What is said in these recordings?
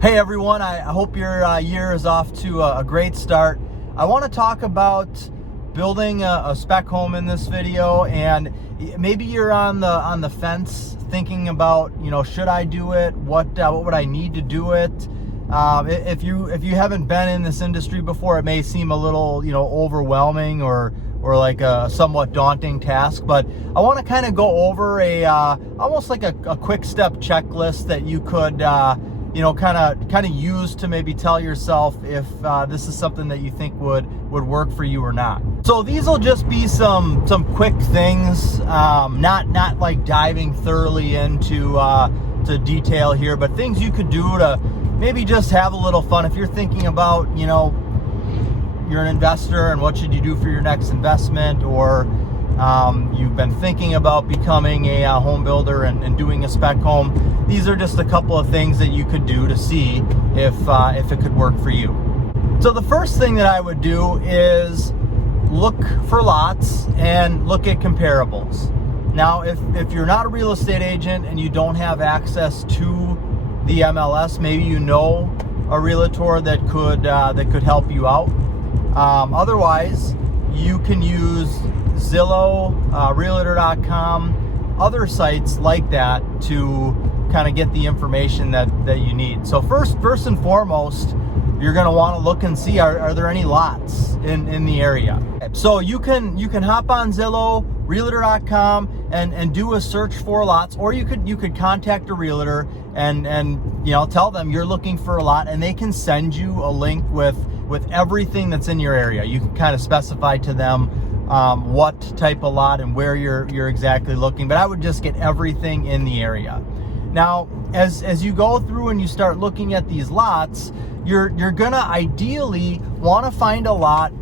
Hey everyone, I hope your year is off to a great start. I want to talk about building a spec home in this video, and maybe you're on the fence thinking about, should I do it? What would I need to do it? If you haven't been in this industry before, it may seem a little overwhelming or like a somewhat daunting task, but I want to kind of go over almost like a quick step checklist that you could kind of use to maybe tell yourself if this is something that you think would work for you or not. So these will just be some quick things, not like diving thoroughly into to detail here, but things you could do to maybe just have a little fun. If you're thinking about, you're an investor and what should you do for your next investment, or you've been thinking about becoming a home builder and doing a spec home, these are just a couple of things that you could do to see if it could work for you. So the first thing that I would do is look for lots and look at comparables. Now, if you're not a real estate agent and you don't have access to the MLS, maybe you know a realtor that could help you out. Otherwise, you can use Zillow, Realtor.com, other sites like that to kind of get the information that you need. So first and foremost, you're going to want to look and see, are there any lots in the area? So you can hop on Zillow, Realtor.com, and do a search for lots, or you could contact a realtor and tell them you're looking for a lot, and they can send you a link with everything that's in your area. You can kind of specify to them what type of lot and where you're exactly looking, but I would just get everything in the area. Now, as you go through and you start looking at these lots, you're gonna ideally want to find a lot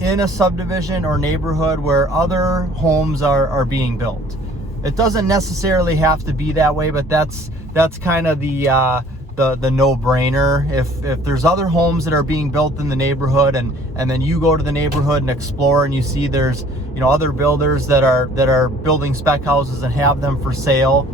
in a subdivision or neighborhood where other homes are being built. It doesn't necessarily have to be that way, but that's kind of the no-brainer. If there's other homes that are being built in the neighborhood, and then you go to the neighborhood and explore and you see there's other builders that are building spec houses and have them for sale,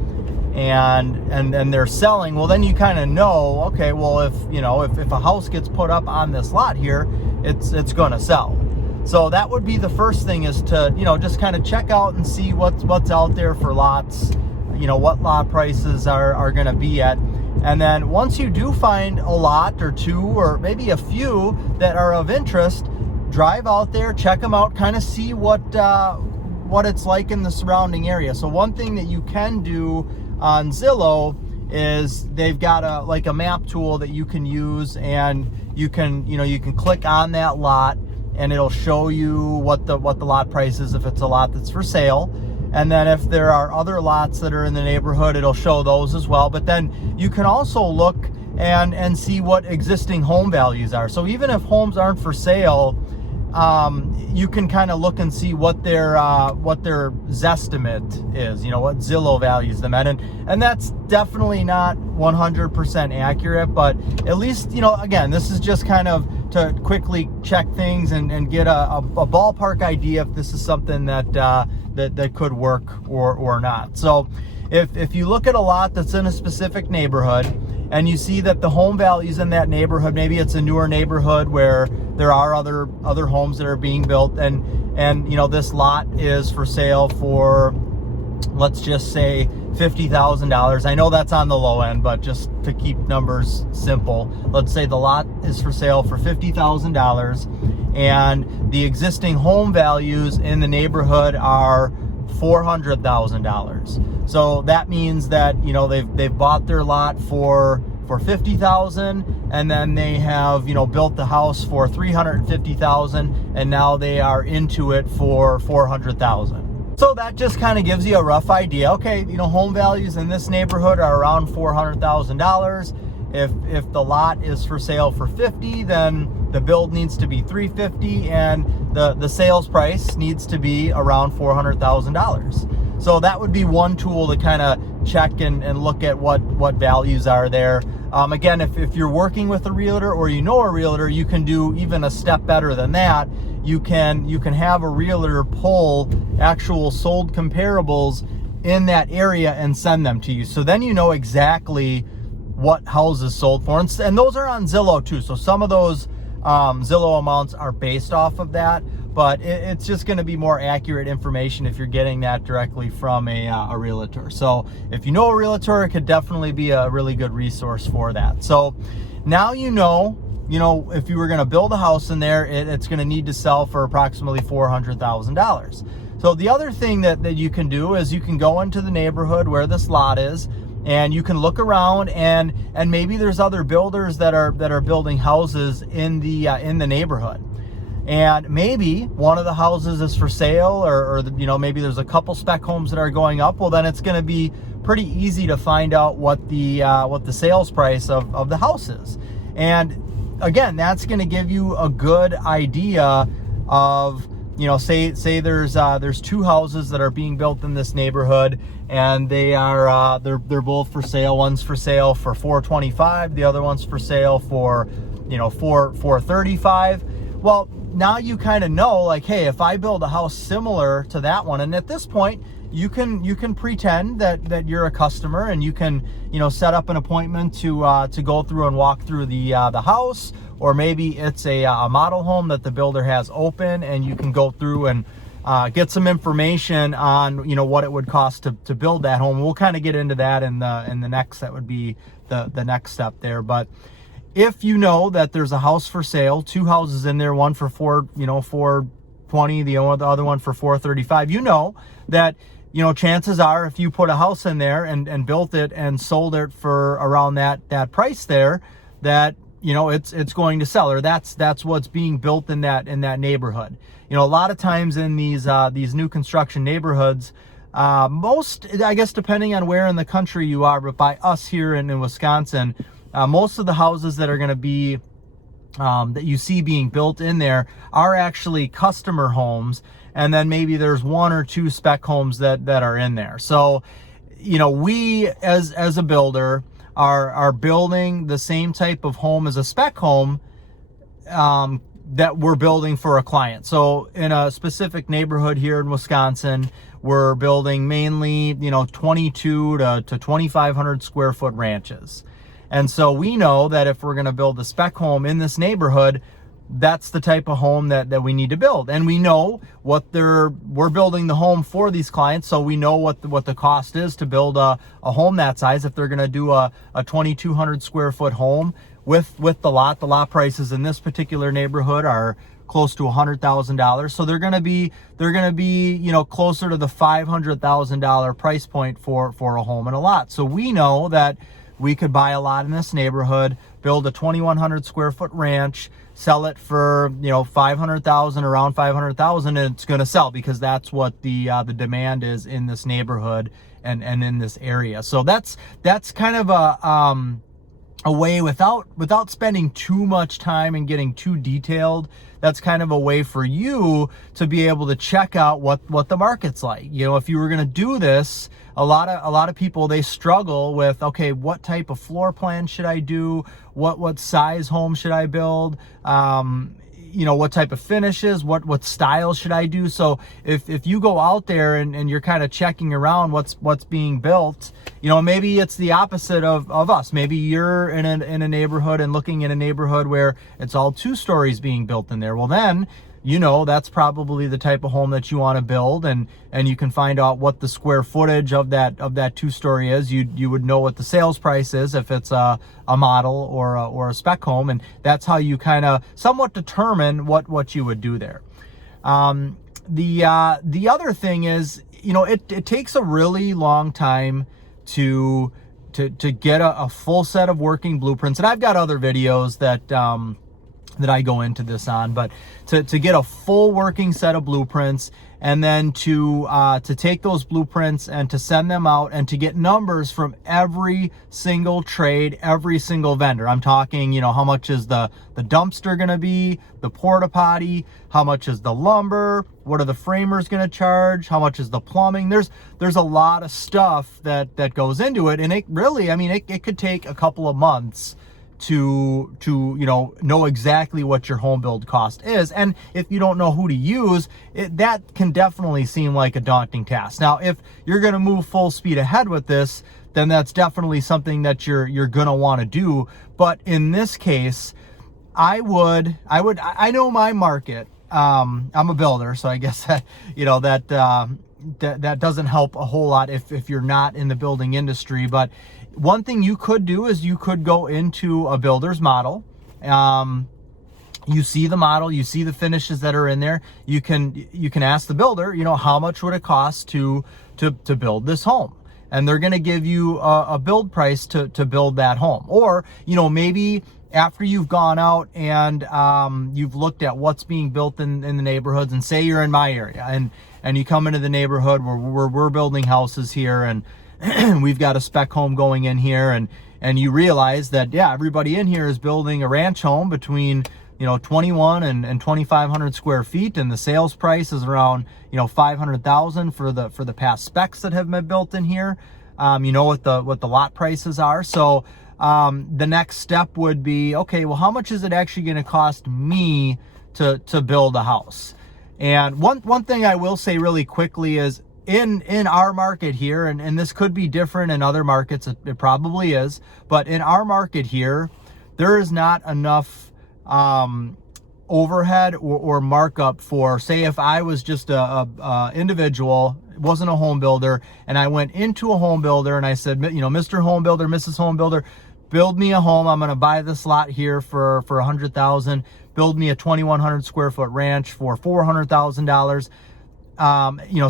and they're selling, well, then you kind of know, okay, well, if a house gets put up on this lot here, it's going to sell. So that would be the first thing, is to just kind of check out and see what's out there for lots, what lot prices are going to be at. And then once you do find a lot or two or maybe a few that are of interest, drive out there, check them out, kind of see what it's like in the surrounding area. So one thing that you can do on Zillow is they've got a map tool that you can use, and you can click on that lot and it'll show you what the lot price is if it's a lot that's for sale. And then if there are other lots that are in the neighborhood, it'll show those as well. But then you can also look and see what existing home values are. So even if homes aren't for sale, you can kind of look and see what their Zestimate is, what Zillow values them at. And that's definitely not 100% accurate, but at least, again, this is just kind of to quickly check things and get a ballpark idea if this is something that could work or not. So if you look at a lot that's in a specific neighborhood and you see that the home values in that neighborhood, maybe it's a newer neighborhood where there are other homes that are being built, and this lot is for sale for, let's just say, $50,000. I know that's on the low end, but just to keep numbers simple, let's say the lot is for sale for $50,000 and the existing home values in the neighborhood are $400,000. So that means that they've bought their lot for $50,000, and then they have built the house for $350,000, and now they are into it for $400,000. So that just kind of gives you a rough idea. Okay, home values in this neighborhood are around $400,000. If the lot is for sale for $50,000, then the build needs to be $350,000, and the sales price needs to be around $400,000. So that would be one tool to kind of check and look at what values are there. Again, if you're working with a realtor or a realtor, you can do even a step better than that. You can have a realtor pull actual sold comparables in that area and send them to you. So then you know exactly what houses sold for. And those are on Zillow too. So some of those Zillow amounts are based off of that, but it's just going to be more accurate information if you're getting that directly from a realtor. So if you know a realtor, it could definitely be a really good resource for that. So now you know, if you were going to build a house in there, it's going to need to sell for approximately $400,000. So the other thing that you can do is you can go into the neighborhood where this lot is, and you can look around, and maybe there's other builders that are building houses in the neighborhood. And maybe one of the houses is for sale, or maybe there's a couple spec homes that are going up. Well, then it's going to be pretty easy to find out what the sales price of the house is. And again, that's going to give you a good idea of, say there's two houses that are being built in this neighborhood, and they're both for sale. One's for sale for $425, the other one's for sale for $435. Well, now you kind of know, like, hey, if I build a house similar to that one, and at this point you can pretend that you're a customer, and you can set up an appointment to go through and walk through the house, or maybe it's a model home that the builder has open, and you can go through and get some information on what it would cost to build that home. We'll kind of get into that in the next, that would be the next step there. But if you know that there's a house for sale, two houses in there, one for $420, the other one for $435, that chances are, if you put a house in there and built it and sold it for around that price there, that it's going to sell, or that's what's being built in that neighborhood. A lot of times in these new construction neighborhoods, most, I guess, depending on where in the country you are, but by us here in Wisconsin, most of the houses that are going to be that you see being built in there are actually customer homes, and then maybe there's one or two spec homes that are in there. So we as a builder are building the same type of home as a spec home that we're building for a client. So in a specific neighborhood here in Wisconsin, we're building mainly 22 to 2,500 square foot ranches. And so we know that if we're going to build a spec home in this neighborhood, that's the type of home that we need to build. And we know we're building the home for these clients, so we know what the cost is to build a home that size. If they're going to do a 2,200 square foot home with the lot prices in this particular neighborhood are close to $100,000. So they're going to be closer to the $500,000 price point for a home and a lot. So we know that we could buy a lot in this neighborhood, build a 2,100 square foot ranch, sell it for $500,000, around $500,000, and it's going to sell, because that's what the demand is in this neighborhood and in this area. So that's kind of a way, without spending too much time and getting too detailed. That's kind of a way for you to be able to check out what the market's like. If you were going to do this, a lot of people, they struggle with, okay, what type of floor plan should I do? What size home should I build? What type of finishes, what style should I do? So if you go out there and you're kind of checking around what's being built, maybe it's the opposite of us. Maybe you're in a neighborhood and looking in a neighborhood where it's all 2 stories being built in there. Well, then that's probably the type of home that you want to build, and you can find out what the square footage of that 2-story is. You would know what the sales price is if it's a model or a spec home, and that's how you kind of somewhat determine what you would do there. The other thing is, it takes a really long time to get a full set of working blueprints, and I've got other videos that I go into this on, but to get a full working set of blueprints, and then to take those blueprints and to send them out and to get numbers from every single trade, every single vendor. I'm talking, how much is the dumpster going to be, the porta potty, how much is the lumber, what are the framers going to charge, how much is the plumbing. There's a lot of stuff that goes into it, and it really, it could take a couple of months to know exactly what your home build cost is. And if you don't know who to use, that can definitely seem like a daunting task. Now, if you're going to move full speed ahead with this, then that's definitely something that you're gonna want to do. But in this case, I know my market. I'm a builder, so I guess that, that doesn't help a whole lot if you're not in the building industry. But one thing you could do is you could go into a builder's model. You see the model, you see the finishes that are in there. You can ask the builder, how much would it cost to build this home? And they're going to give you a build price to build that home. Or, maybe after you've gone out and you've looked at what's being built in the neighborhoods, and say you're in my area and you come into the neighborhood where we're building houses here, and we've got a spec home going in here, and you realize that, yeah, everybody in here is building a ranch home between 21 and 2,500 square feet, and the sales price is around 500,000 for the past specs that have been built in here. What the lot prices are. So the next step would be, okay, well, how much is it actually going to cost me to build a house? And one thing I will say really quickly is, in our market here, and this could be different in other markets, it probably is, but in our market here, there is not enough overhead or markup for, say, if I was just a individual, wasn't a home builder, and I went into a home builder and I said, Mr. Home Builder, Mrs. Home Builder, build me a home. I'm going to buy this lot here for $100,000. Build me a 2,100 square foot ranch for $400,000.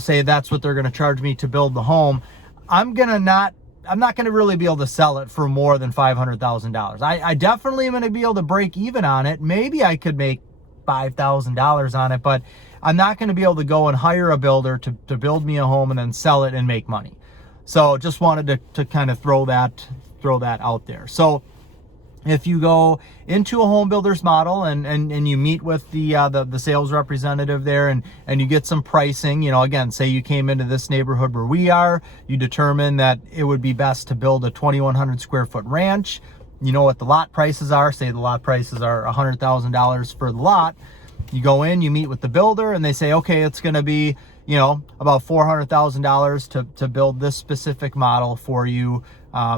Say that's what they're going to charge me to build the home. I'm not going to really be able to sell it for more than $500,000. I definitely am going to be able to break even on it. Maybe I could make $5,000 on it, but I'm not going to be able to go and hire a builder to build me a home and then sell it and make money. So just wanted to kind of throw that out there. So if you go into a home builder's model and you meet with the sales representative there and you get some pricing, again, say you came into this neighborhood where we are, you determine that it would be best to build a 2,100 square foot ranch. You know what the lot prices are. Say the lot prices are $100,000 for the lot. You go in, you meet with the builder, and they say, okay, it's going to be, about $400,000 to build this specific model for you,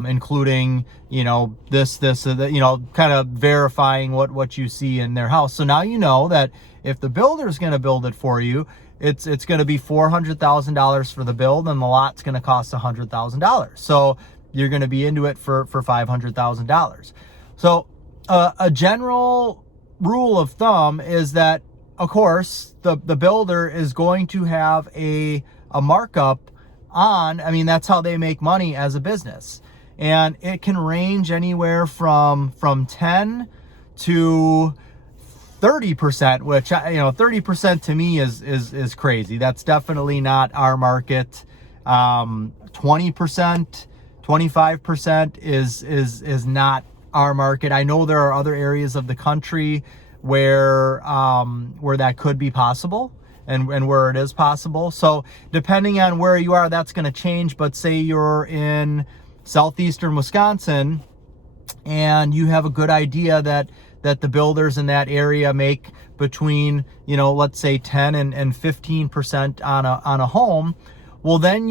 including, this, kind of verifying what you see in their house. So now you know that if the builder is going to build it for you, it's going to be $400,000 for the build, and the lot's going to cost $100,000. So you're going to be into it for $500,000. So a general rule of thumb is that, of course, the builder is going to have a markup on, that's how they make money as a business. And it can range anywhere from 10 to 30%, which, 30% to me is crazy. That's definitely not our market. 20%, 25% is not our market. I know there are other areas of the country where that could be possible and where it is possible. So depending on where you are, that's going to change. But say you're in southeastern Wisconsin and you have a good idea that the builders in that area make between, let's say 10 and 15% on a home. Well, then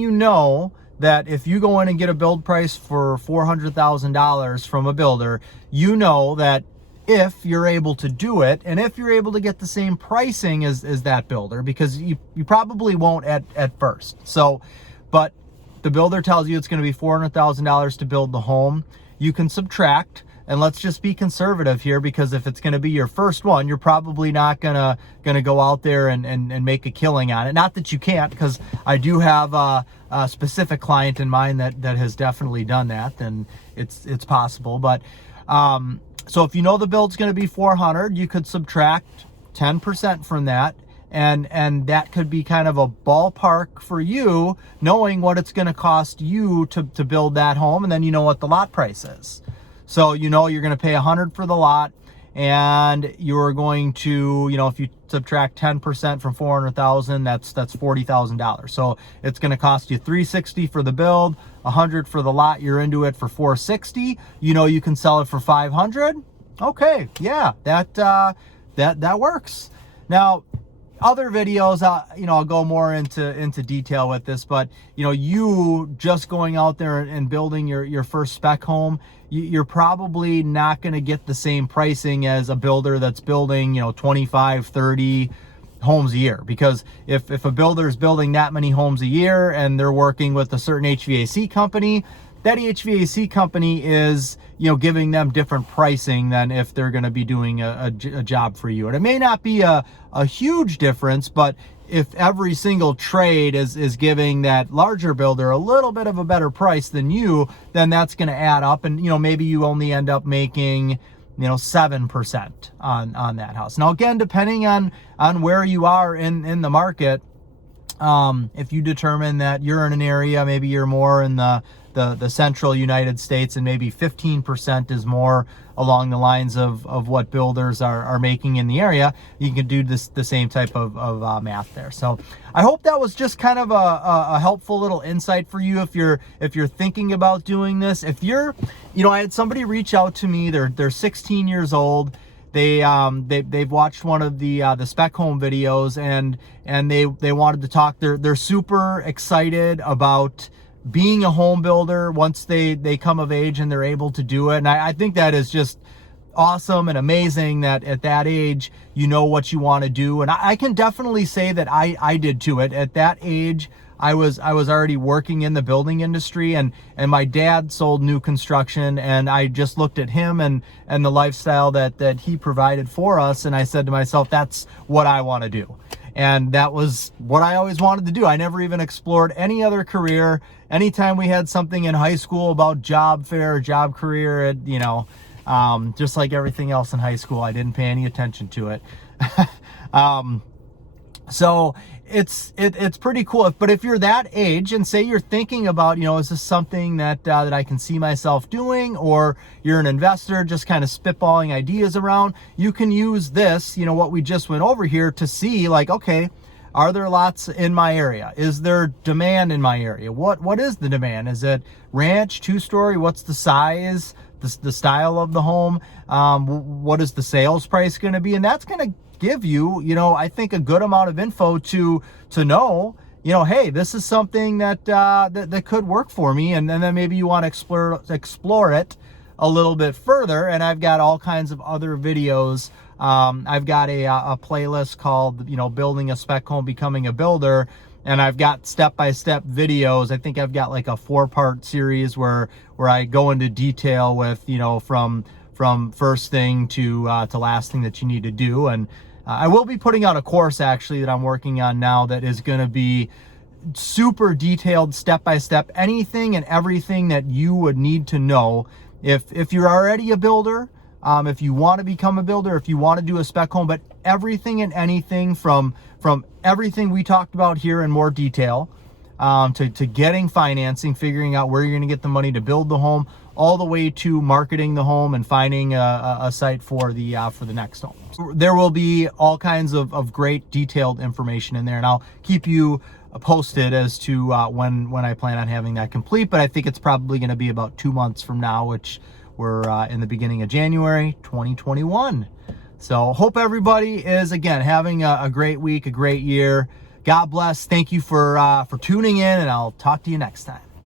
that if you go in and get a build price for $400,000 from a builder, that if you're able to do it, and if you're able to get the same pricing as that builder, because you probably won't at first. So, but the builder tells you it's going to be $400,000 to build the home, you can subtract. And let's just be conservative here, because if it's going to be your first one, you're probably not gonna go out there and make a killing on it. Not that you can't, because I do have a specific client in mind that has definitely done that, and it's possible. But so if the build's going to be 400, you could subtract 10% from that, and that could be kind of a ballpark for you, knowing what it's going to cost you to build that home, and then what the lot price is. So you're going to pay $100 for the lot, and you're going to, if you subtract 10% from $400,000, that's $40,000. So it's going to cost you $360 for the build, $100 for the lot. You're into it for $460. You can sell it for $500. Okay, yeah, that works. Now, other videos, I'll go more into detail with this, but you just going out there and building your first spec home, you're probably not going to get the same pricing as a builder that's building 25, 30 homes a year. Because if a builder is building that many homes a year and they're working with a certain HVAC company, that HVAC company is giving them different pricing than if they're going to be doing a job for you. And it may not be a huge difference, but if every single trade is giving that larger builder a little bit of a better price than you, then that's going to add up, and maybe you only end up making 7% on that house. Now again, depending on where you are in the market, if you determine that you're in an area, maybe you're more in the central United States, and maybe 15% is more along the lines of what builders are making in the area, you can do the same type of math there. So I hope that was just kind of a helpful little insight for you if you're thinking about doing this. If you're, I had somebody reach out to me. They're 16 years old. They've watched one of the spec home videos, and they wanted to talk. They're super excited about being a home builder once they come of age and they're able to do it. And I think that is just awesome and amazing that at that age you know what you want to do. And I can definitely say that I did too. At that age, I was already working in the building industry, and my dad sold new construction, and I just looked at him and the lifestyle that he provided for us, and I said to myself, that's what I want to do. And that was what I always wanted to do. I never even explored any other career. Anytime we had something in high school about job fair, job career, just like everything else in high school, I didn't pay any attention to it. So it's pretty cool. But if you're that age, and say you're thinking about, is this something that I can see myself doing, or you're an investor just kind of spitballing ideas around, you can use this, what we just went over here, to see like, okay, are there lots in my area? Is there demand in my area? What is the demand? Is it ranch, 2-story? What's the size, the style of the home? What is the sales price going to be? And that's going to give you, I think, a good amount of info to know, hey, this is something that could work for me. And then maybe you want to explore it a little bit further. And I've got all kinds of other videos. I've got a playlist called, Building a Spec Home, Becoming a Builder. And I've got step-by-step videos. I think I've got like a 4-part series where I go into detail with, from first thing to last thing that you need to do. And I will be putting out a course actually that I'm working on now that is going to be super detailed, step-by-step, anything and everything that you would need to know if you're already a builder, if you want to become a builder, if you want to do a spec home, but everything and anything from everything we talked about here in more detail, to getting financing, figuring out where you're going to get the money to build the home, all the way to marketing the home and finding a site for the next home. So there will be all kinds of great detailed information in there, and I'll keep you posted as to when I plan on having that complete. But I think it's probably going to be about 2 months from now, which we're in the beginning of January 2021. So hope everybody is, again, having a great week, a great year. God bless. Thank you for tuning in, and I'll talk to you next time.